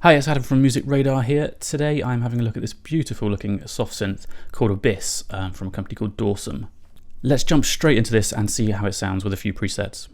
Hi, it's Adam from Music Radar here. Today I'm having a look at this beautiful looking soft synth called Abyss from a company called Dawsome. Let's jump straight into this and see how it sounds with a few presets.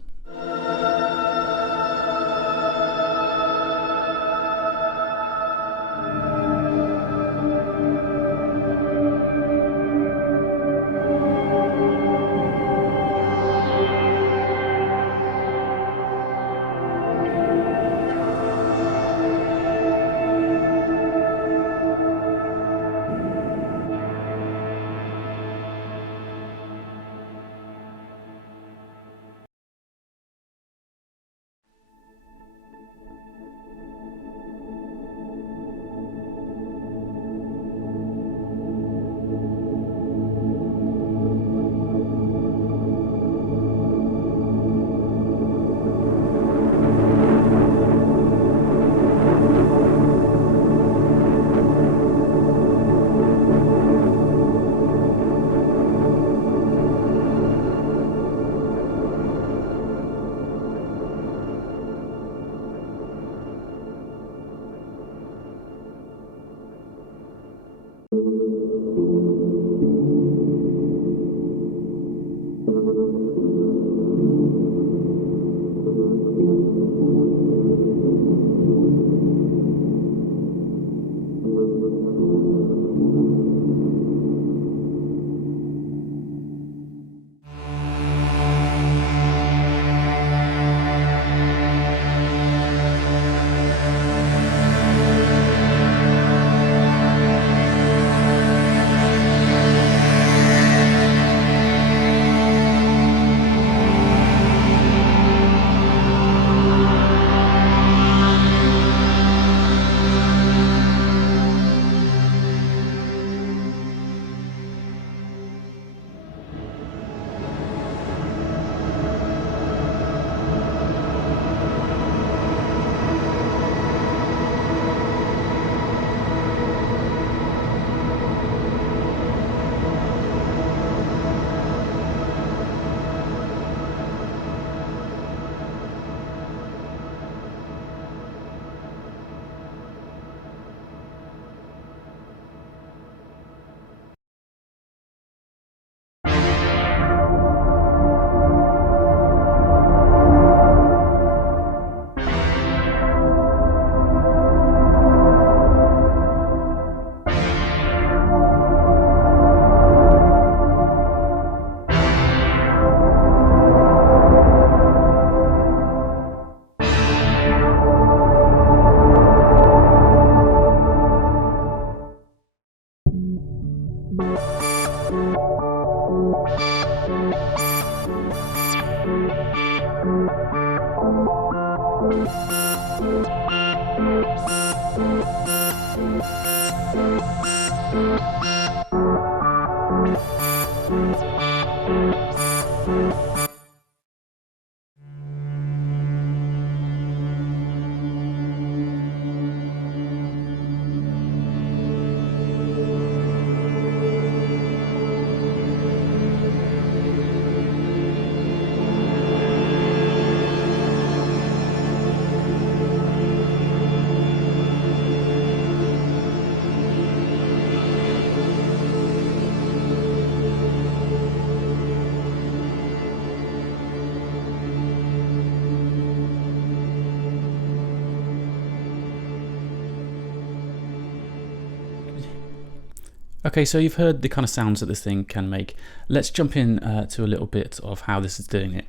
Okay, so you've heard the kind of sounds that this thing can make. Let's jump in to a little bit of how this is doing it.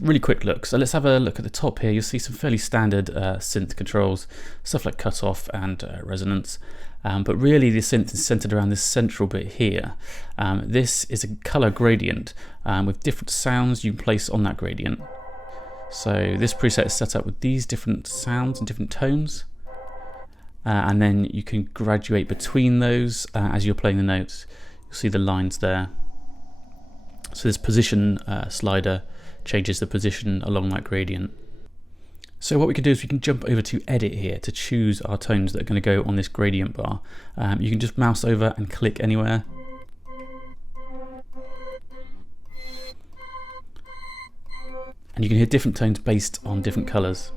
Really quick look. So let's have a look at the top here. You'll see some fairly standard synth controls, stuff like cutoff and resonance. But really the synth is centered around this central bit here. This is a color gradient with different sounds you can place on that gradient. So this preset is set up with these different sounds and different tones. And then you can graduate between those as you're playing the notes. You'll see the lines there. So this position slider changes the position along that gradient. So what we can do is we can jump over to edit here to choose our tones that are going to go on this gradient bar. You can just mouse over and click anywhere. And you can hear different tones based on different colours.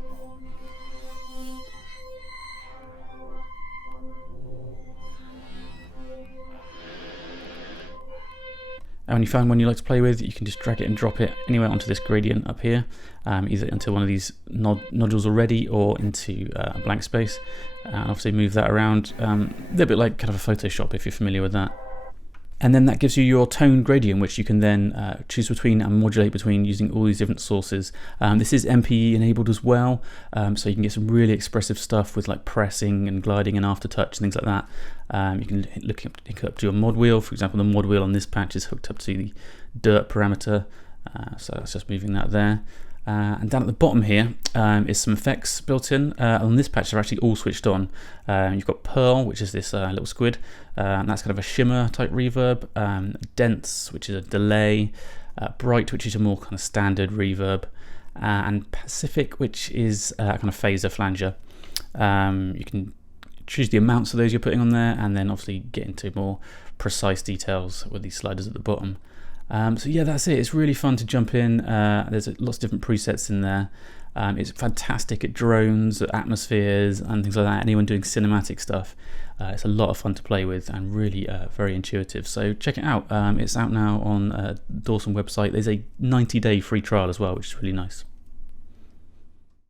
And when you find one you like to play with, you can just drag it and drop it anywhere onto this gradient up here, either into one of these nodules already or into a blank space, and obviously move that around, a little bit like kind of a Photoshop if you're familiar with that. And then that gives you your tone gradient, which you can then choose between and modulate between using all these different sources. This is MPE enabled as well, so you can get some really expressive stuff with like pressing and gliding and aftertouch and things like that. You can link up to your mod wheel. For example, the mod wheel on this patch is hooked up to the dirt parameter, so that's just moving that there. And down at the bottom here is some effects built in. On this patch they're actually all switched on. You've got Pearl, which is this little squid, and that's kind of a shimmer type reverb, Dense, which is a delay, Bright, which is a more kind of standard reverb, and Pacific, which is a kind of phaser flanger. You can choose the amounts of those you're putting on there, and then obviously get into more precise details with these sliders at the bottom. So yeah, that's it. It's really fun to jump in. There's lots of different presets in there. It's fantastic at drones, at atmospheres and things like that. Anyone doing cinematic stuff, it's a lot of fun to play with and really very intuitive. So check it out. It's out now on Dawsome website. There's a 90-day free trial as well, which is really nice.